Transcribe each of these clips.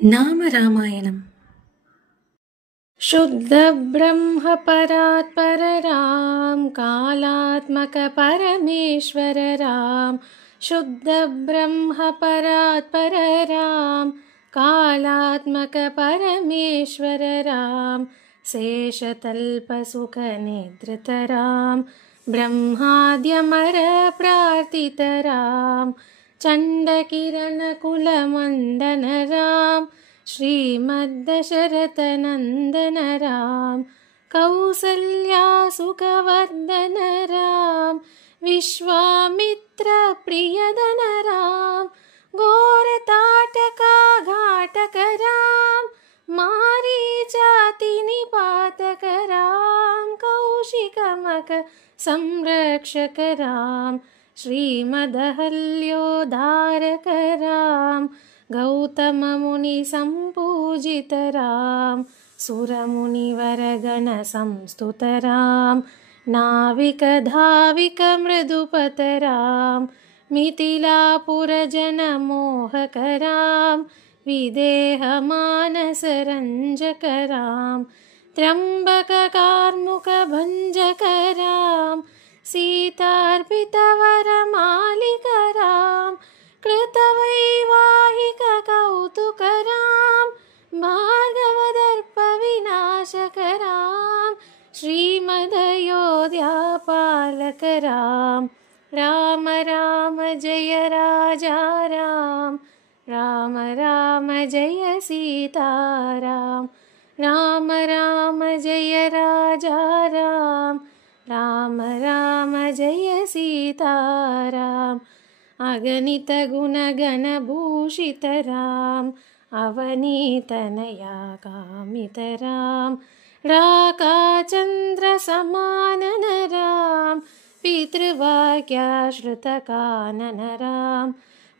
नाम रामायणम्। शुद्ध ब्रह्म परात्पर राम, कालात्मक परमेश्वर राम। शुद्ध ब्रह्म परात्पर राम, कालात्मक परमेश्वर राम। शेषतल्प सुख निद्रित राम, ब्रह्माद्यमर प्रार्थित राम। चण्डकिरण कुल मंडन राम, श्रीमद्दशरथ नंदन राम। कौसल्या सुखवर्धन राम, विश्वामित्र प्रियदन राम। घोरताटका घाटक राम, मारीचाति निपातक राम। कौशिकमक संरक्षक राम, श्रीमदहल्योद्धारक राम। गौतम मुनि संपूजित राम, सुरमुनिवर गण संस्तुत राम। नाविक धाविक मृदुपत राम, मिथिलापुर जन मोहक राम। विदेह मानस रंजक राम, त्र्यंबक कार्मुक भंजक राम। सीतार्पित वर मालिक राम, कृतवैवाहिक कौतुक राम। भार्गवदर्प विनाशक राम, श्रीमदयोध्या पालक राम। राम राम जय राजा राम, राम राम जय सीताराम। राम राम जय राजा राम, राम राम जय सीताराम। अगणित गुण गण भूषित राम, अवनीतनया कामित राम। राका चंद्र समानन राम, पितृवाक्याश्रित कानन राम।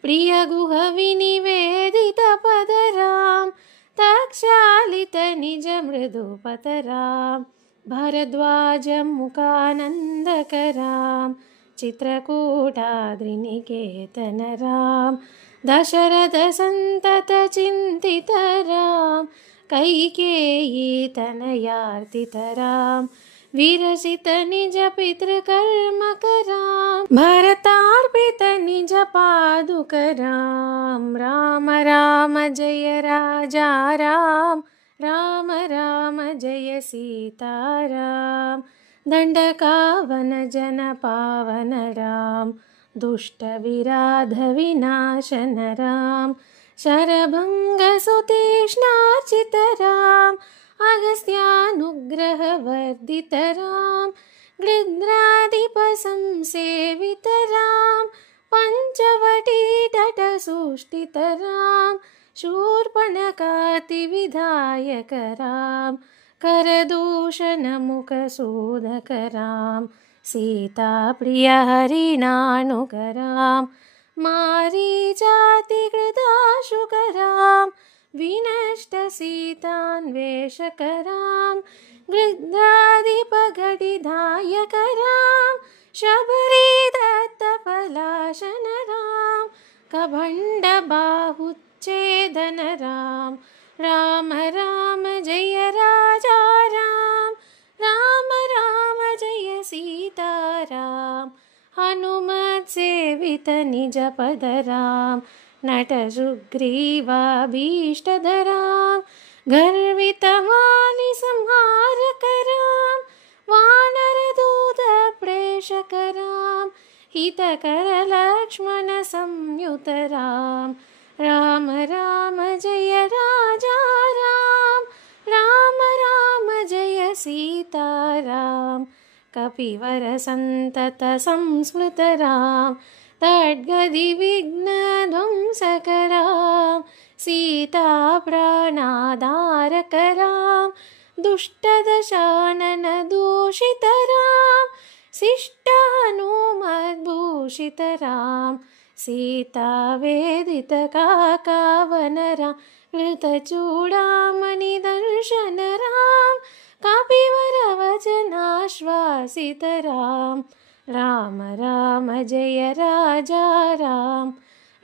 प्रिय गुह विनिवेदित पद राम, तक्षालित निज मृदुपत राम। भरद्वाज मुखानंदक राम, चित्रकूटाद्रिनिकेतन राम। दशरथ संतत चिंतित राम, कैकेयी तनयार्तित राम। विरसित निज पितृकर्मक राम, भरतार्पित निज पादुक राम। राम राम जय राजा राम, राम राम जय सीताराम। दंडकावन जन पावन राम, दुष्ट विराध विनाशन राम। शरभंग सुतीक्ष्णार्चित राम, अगस्त्यानुग्रह वर्धित राम। गृध्राधिप संसेवित राम, पंचवटी तट सुष्ठित राम। शूर्पणखाति विधायक राम, करदूषण मुख शोधक राम। सीता प्रिय हरिनाणुक राम, मारीचाति कृताशुक राम। विनष्ट सीतान्वेषक राम, गृध्राधिप घटिधायक राम। शबरी दत्त पलाशन राम, कभंड बाहुच्छेदन राम। राम राम जय राजा राम, राम राम जय सीताराम। हनुमत सेवित निज पद राम, नट सुग्रीवाभीष्टद राम। गर्वित वाली संहारक राम, वानर दूत प्रेषक राम। हितकर लक्ष्मण संयुत राम, राम राम जय राजा राम, राम राम जय सीताराम। कपिवर संतत संस्मृत राम, तड्गदि विघ्न ध्वंसक राम। सीता प्राणाधारक राम, दुष्ट दशानन दूषित राम। शिष्ट हनुमद्भूषित राम, सीता वेदित काकावन राम। कृतचूड़ामणि दर्शन राम, कपिवर वचनाश्वासित राम। राम राम जय राजा राम,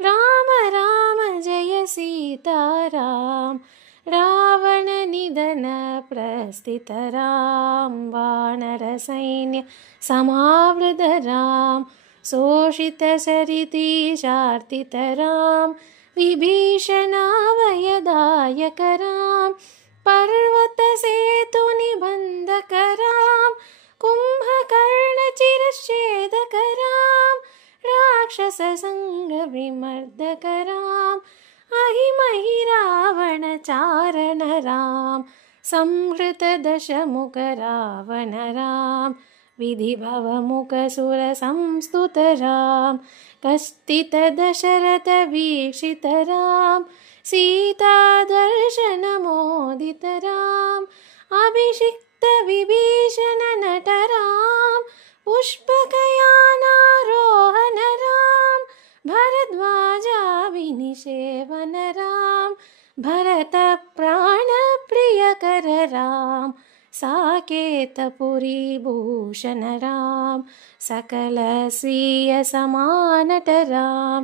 राम राम जय सीताराम। स्थितरां वानरसैन्य समावृतरां शोषितशरितीशार्तितरां विभीषणाभयदायकरां पर्वतसेतुनिबन्धकरां कुम्भकर्णचिरच्छेदकरां राक्षससङ्गविमर्दकरां अहिमहि रावणचारणरां संहृतदशमुखरावणरां विधिभवमुखसुरसंस्तुतरां कस्तितदशरथवीक्षितरां सीतादर्शनमोदितराम् अभिषिक्तविभीषणनटरां पुष्पकयानारोहणरां भरद्वाजाभिनिषेवनरां भरतप्राणप्रियकररां साकेतपुरीभूषणरां सकलस्वीयसमानटरां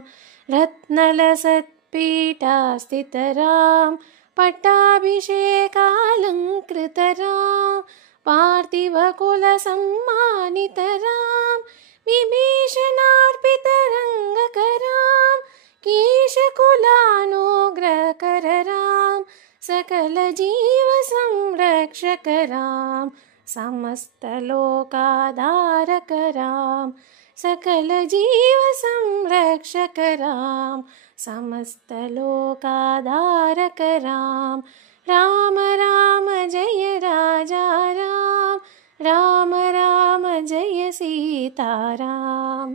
रत्नलसत्पीठास्थितरां पट्टाभिषेकालङ्कृतरां पार्थिवकुलसम्मानितरां विभीषणार्पितरङ्गकरां केशकुलानुग्रहकररां सकलजीवसंरक्षकरां समस्तलोकाधारकरां सकलजीवसंरक्षकरां समस्तलोकाधारकरां राम राम जय राजा राम राम राम जय सीताराम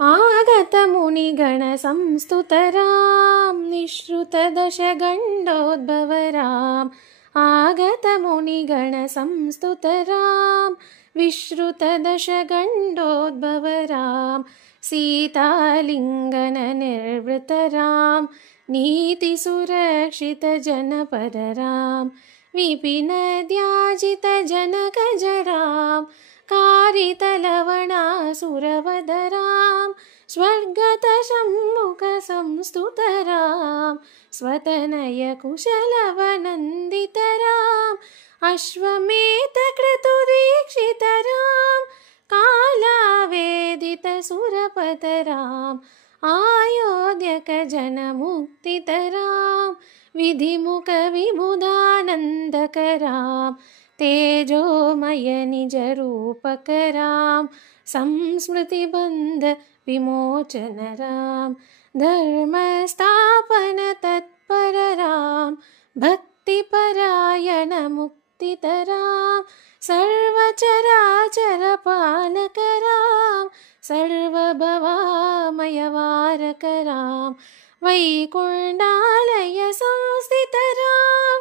आगतमुनिगणसंस्तुतरां निःश्रुतदशगण्डोद्भवराम् आगतमुनिगणसंस्तुतरां विश्रुतदशगण्डोद्भवरां सीतालिङ्गननिर्वृतरां नीतिसुरक्षितजनपररां विपिनद्याजितजनकजरां कारितलवणासुरवदरां स्वर्गतशम्मुखसंस्तुतरां स्वतनयकुशलवनन्दितराम् अश्वमेधक्रतुदीक्षितरां कालावेदितसुरपतराम् आयोध्यकजनमुक्तितरां विधिमुखविबुधानन्दकरां तेजोमयनिजरूपकरां संस्मृतिबन्धविमोचनरां धर्मस्थापनतत्पररां भक्तिपरायणमुक्तितरां सर्वचराचरपालकरां सर्वभवामयवारकरां वैकुण्ठालयसंस्थितरां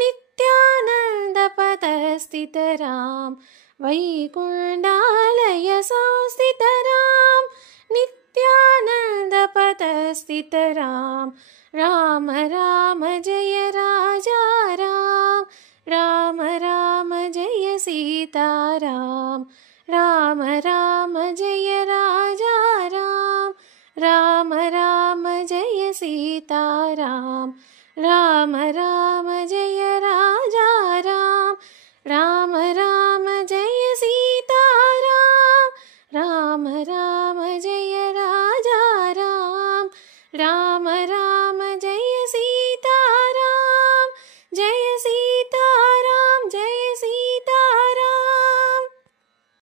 नित्यानन्दपदस्थितरां वैकुण्ठालयसंस्थितरां नित्यानन्दपदस्थितरां राम राम